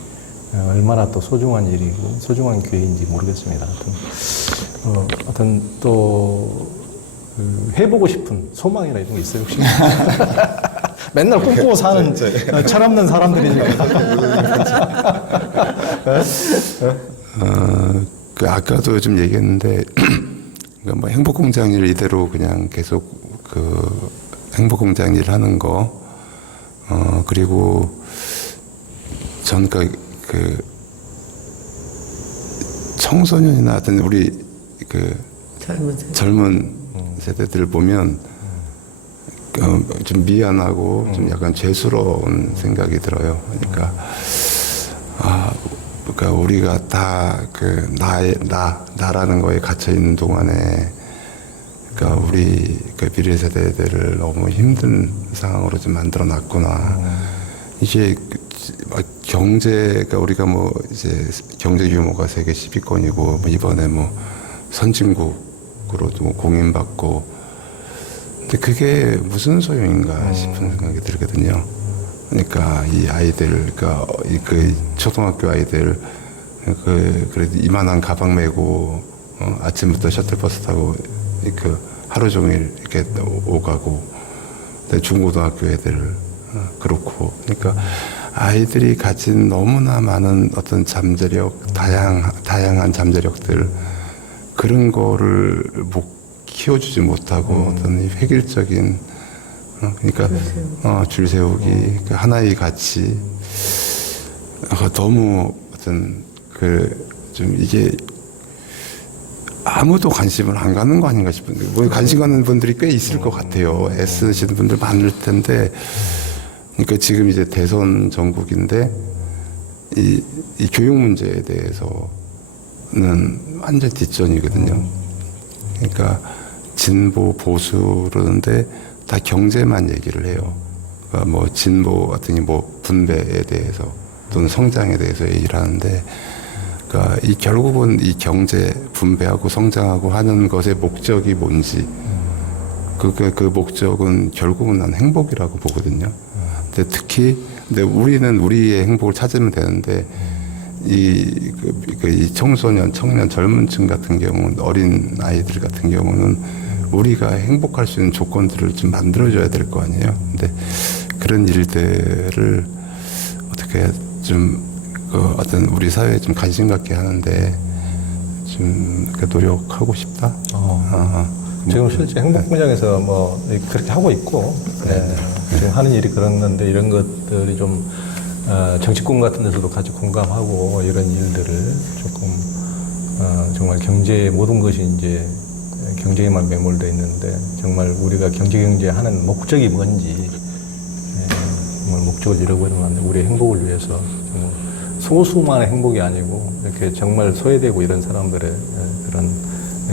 얼마나 또 소중한 일이고 소중한 기회인지 모르겠습니다. 하여튼 또 해보고 싶은 소망이나 이런 거 있어요 혹시? 맨날 꿈꾸고 사는 철없는 사람들이니까. 그 아까도 좀 얘기했는데 그러니까 뭐 행복공장 일 이대로 그냥 계속 그 행복공장 일 하는 거 그리고 전 그 청소년이나 어떤 우리 그 젊은 세대들 보면 좀 미안하고 좀 약간 죄스러운 생각이 들어요. 그러니까 그러니까 우리가 다 그 나라는 거에 갇혀 있는 동안에 그러니까 우리 그 미래 세대들을 너무 힘든 상황으로 좀 만들어 놨구나. 이게 경제가 우리가 뭐 이제 경제 규모가 세계 10위권이고 뭐 이번에 뭐 선진국으로도 공인받고 근데 그게 무슨 소용인가 싶은 생각이 들거든요. 그러니까 이 아이들, 그러니까 그 초등학교 아이들 그래도 이만한 가방 메고 아침부터 셔틀버스 타고 그 하루 종일 이렇게 오가고 중고등학교 애들 그렇고 그러니까 아이들이 가진 너무나 많은 어떤 잠재력, 다양한 잠재력들 그런 거를 키워주지 못하고 어떤 이 획일적인 그러니까 줄 세우기 그 하나의 가치 너무 어떤 그 좀 이게 아무도 관심을 안 가는 거 아닌가 싶은데 뭐 관심 가는 분들이 꽤 있을 것 같아요. 애쓰시는 분들 많을 텐데 그러니까 지금 이제 대선 전국인데 이 교육 문제에 대해서는 완전 뒷전이거든요. 그러니까 진보 보수 그러는데 다 경제만 얘기를 해요. 그러니까 뭐 진보 같은 게 뭐 분배에 대해서 또는 성장에 대해서 얘기를 하는데 그러니까 이 결국은 이 경제 분배하고 성장하고 하는 것의 목적이 뭔지 그 목적은 결국은 난 행복이라고 보거든요. 근데 특히 근데 우리는 우리의 행복을 찾으면 되는데 이 청소년, 청년, 젊은층 같은 경우는 어린 아이들 같은 경우는 우리가 행복할 수 있는 조건들을 좀 만들어줘야 될 거 아니에요. 근데 그런 일들을 어떻게 좀 어떤 우리 사회에 좀 관심 갖게 하는데 좀 노력하고 싶다. 지금 실제 행복공장에서 뭐 그렇게 하고 있고 지금 하는 일이 그런 건데 이런 것들이 좀 정치권 같은 데서도 같이 공감하고 이런 일들을 조금 정말 경제의 모든 것이 이제 경제에만 매몰되어 있는데 정말 우리가 경제 하는 목적이 뭔지 정말 목적을 잃어버리면 안 돼. 우리의 행복을 위해서 정말 소수만의 행복이 아니고 이렇게 정말 소외되고 이런 사람들의 그런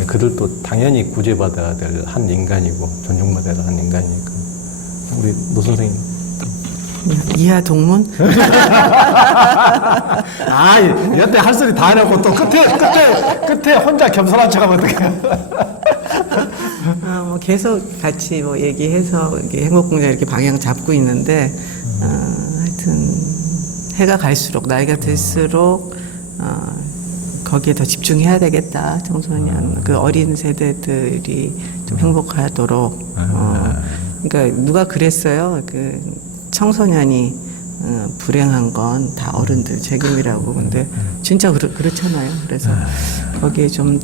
그들도 당연히 구제받아야 될 한 인간이고 존중받아야 될 한 인간이니까 우리 노 선생님 이하 동문? 여태 할 소리 다 해놓고 또 끝에 혼자 겸손한 척하면 어떡해. 뭐 계속 같이 뭐 얘기해서 이렇게 행복공장 이렇게 방향 잡고 있는데, 하여튼 해가 갈수록 나이가 들수록 거기에 더 집중해야 되겠다. 청소년 그 어린 세대들이 좀 행복하도록. 그러니까 누가 그랬어요. 그 청소년이 불행한 건 다 어른들 책임이라고. 근데 진짜 그렇잖아요. 그래서 거기에 좀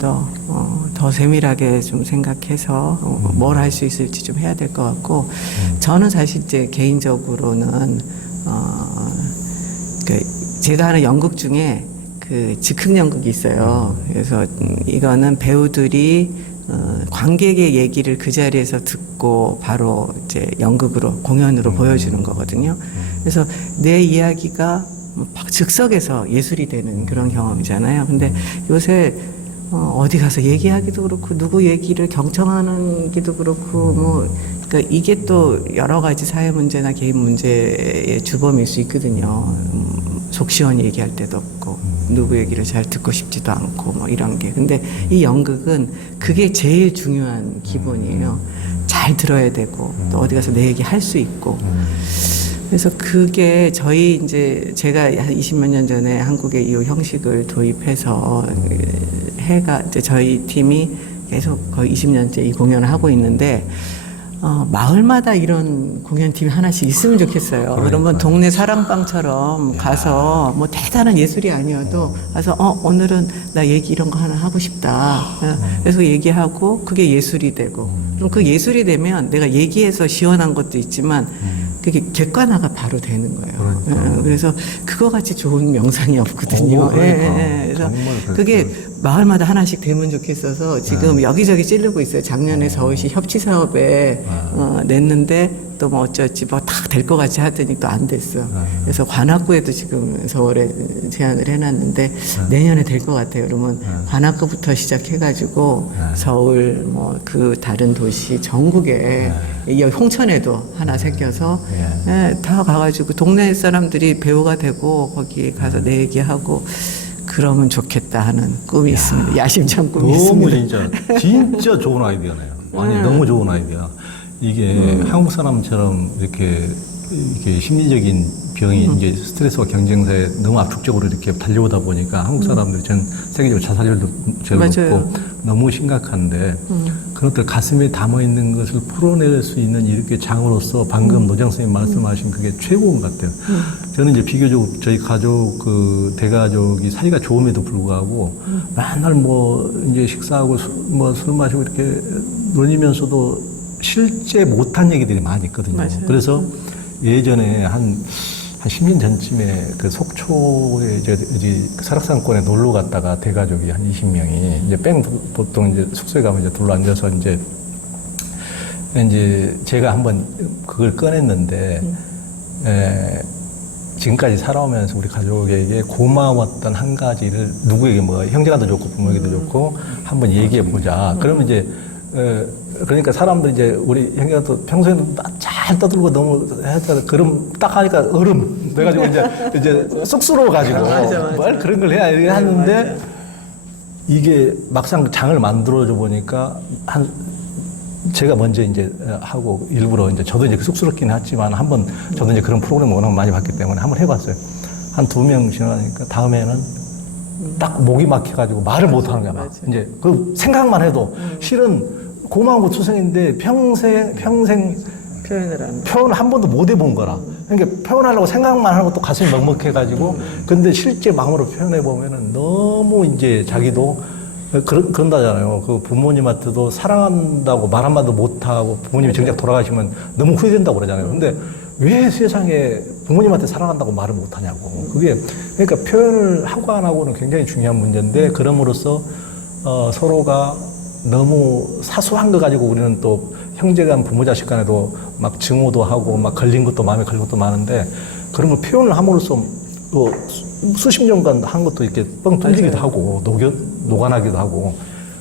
더 세밀하게 좀 생각해서 뭘 할 수 있을지 좀 해야 될 것 같고, 저는 사실 이제 개인적으로는 제가 하는 연극 중에 그 즉흥 연극이 있어요. 그래서 이거는 배우들이 관객의 얘기를 그 자리에서 듣고 바로 이제 연극으로 공연으로 보여주는 거거든요. 그래서 내 이야기가 즉석에서 예술이 되는 그런 경험이잖아요. 근데 요새 어디 가서 얘기하기도 그렇고 누구 얘기를 경청하는 기도 그렇고 뭐 그러니까 이게 또 여러 가지 사회 문제나 개인 문제의 주범일 수 있거든요. 속 시원히 얘기할 데도 없고 누구 얘기를 잘 듣고 싶지도 않고 뭐 이런 게. 근데 이 연극은 그게 제일 중요한 기본이에요. 잘 들어야 되고 또 어디 가서 내 얘기 할 수 있고. 그래서 그게 저희 이제 제가 한 20몇 년 전에 한국에 이 형식을 도입해서 해가 이제 저희 팀이 계속 거의 20년째 이 공연을 하고 있는데 마을마다 이런 공연팀이 하나씩 있으면 좋겠어요. 그러면 동네 사랑방처럼 가서 뭐 대단한 예술이 아니어도 가서 오늘은 나 얘기 이런 거 하나 하고 싶다. 그래서 얘기하고 그게 예술이 되고 그럼 그 예술이 되면 내가 얘기해서 시원한 것도 있지만 그게 객관화가 바로 되는 거예요. 그래서 그거 같이 좋은 명상이 없거든요. 그래서 그게 마을마다 하나씩 되면 좋겠어서 지금 여기저기 찌르고 있어요. 작년에 서울시 협치 사업에 냈는데 또 뭐 어쩌지 뭐 다 될 것 같이 하더니 또 안 됐어. 그래서 관악구에도 지금 서울에 제안을 해놨는데 내년에 될 것 같아요. 그러면 관악구부터 시작해가지고 서울 뭐 그 다른 도시 전국에 홍천에도 하나 생겨서 다 가가지고 동네 사람들이 배우가 되고 거기 가서 내 얘기하고 그러면 좋겠다 하는 꿈이 있습니다. 야심찬 꿈이 너무 있습니다. 진짜 좋은 아이디어네요. 아니 너무 좋은 아이디어. 이게 한국 사람처럼 이렇게 심리적인 병이 이제 스트레스와 경쟁사에 너무 압축적으로 이렇게 달려오다 보니까 한국 사람들이 전 세계적으로 자살률도 제일 높고 너무 심각한데 그런 것들 가슴에 담아 있는 것을 풀어낼 수 있는 이렇게 장으로서 방금 노장 선생님 말씀하신 그게 최고인 것 같아요. 저는 이제 비교적 저희 가족 그 대가족이 사이가 좋음에도 불구하고 맨날 뭐 이제 식사하고 술 마시고 이렇게 놀리면서도 실제 못한 얘기들이 많이 있거든요. 맞아요. 그래서 예전에 한 10년 전쯤에 그 속초에 이제 설악산권에 놀러 갔다가 대가족이 한 20명이 이제 보통 이제 숙소에 가면 이제 둘러 앉아서 이제 제가 한번 그걸 꺼냈는데 지금까지 살아오면서 우리 가족에게 고마웠던 한 가지를 누구에게 뭐 형제가 더 좋고 부모에게도 좋고 한번 얘기해 보자. 그러면 이제 그러니까 사람들 이제 우리 형제가 또 평소에는 잘 떠들고 너무 했다. 그럼 딱 하니까 얼음 돼가지고 이제 쑥스러워가지고 뭘 그런 걸 해야 하는데 이게 막상 장을 만들어줘 보니까 제가 먼저 이제 하고 일부러 이제 저도 이제 쑥스럽긴 했지만 한번 저도 이제 그런 프로그램 워낙 많이 봤기 때문에 한번 해봤어요. 한 2명 지나가니까 다음에는 딱 목이 막혀가지고 말을 못 하는 거야. 막. 이제 그 생각만 해도 실은 고마운 거 투성인데 평생 표현을 한 번도 못 해본 거라. 그러니까 표현하려고 생각만 하고 또 가슴이 먹먹해가지고 근데 실제 마음으로 표현해 보면은 너무 이제 자기도 그런다잖아요. 그 부모님한테도 사랑한다고 말 한마디도 못하고 부모님이 정작 돌아가시면 너무 후회된다고 그러잖아요. 근데 왜 세상에 부모님한테 사랑한다고 말을 못하냐고. 그게 그러니까 표현을 하고 안 하고는 굉장히 중요한 문제인데 그럼으로써 서로가 너무 사소한 거 가지고 우리는 또 형제간 부모 자식 간에도 막 증오도 하고 막 걸린 것도 마음에 걸린 것도 많은데 그런 걸 표현을 함으로써 또 수십 년간 한 것도 이렇게 뻥 뚫리기도 하고 녹아나기도 하고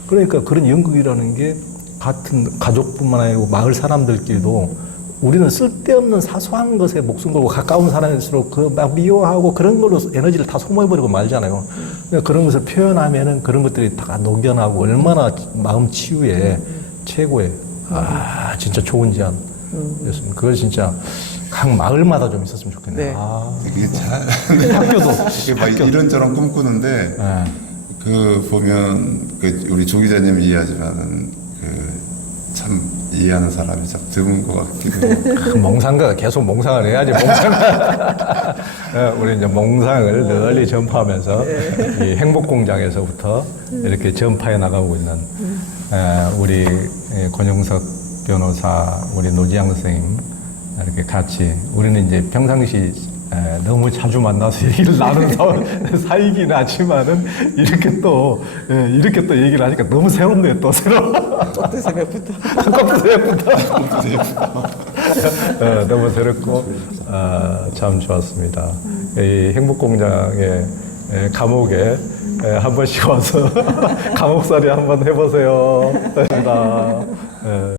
그러니까 그런 연극이라는 게 같은 가족뿐만 아니고 마을 사람들끼리도 우리는 쓸데없는 사소한 것에 목숨 걸고 가까운 사람일수록 그 막 미워하고 그런 걸로 에너지를 다 소모해버리고 말잖아요. 그러니까 그런 것을 표현하면은 그런 것들이 다 녹여나고 얼마나 마음 치유에 최고의 진짜 좋은 제안이었습니다. 그걸 진짜 각 마을마다 좀 있었으면 좋겠네요. 네. 이게 잘 학교도 이게 막 이런저런 꿈꾸는데 그 보면 그 우리 조 기자님이 이해하지만은 그 참 이해하는 사람이 참 드문 것 같기도 하고. 몽상가 계속 몽상을 해야지 우리 이제 몽상을 널리 전파하면서 이 행복공장에서부터 이렇게 전파해 나가고 있는 우리 권용석 변호사, 우리 노지양 선생님 이렇게 같이 우리는 이제 평상시 너무 자주 만나서 얘기를 나누는 사이긴 하지만은 이렇게 또 얘기를 하니까 너무 새롭네요. 또 새로워. 또 새벽부터. 너무 새롭고 참 좋았습니다. 이 행복공장의 감옥에 한 번씩 와서 감옥살이 한번 해보세요. 감사합니다.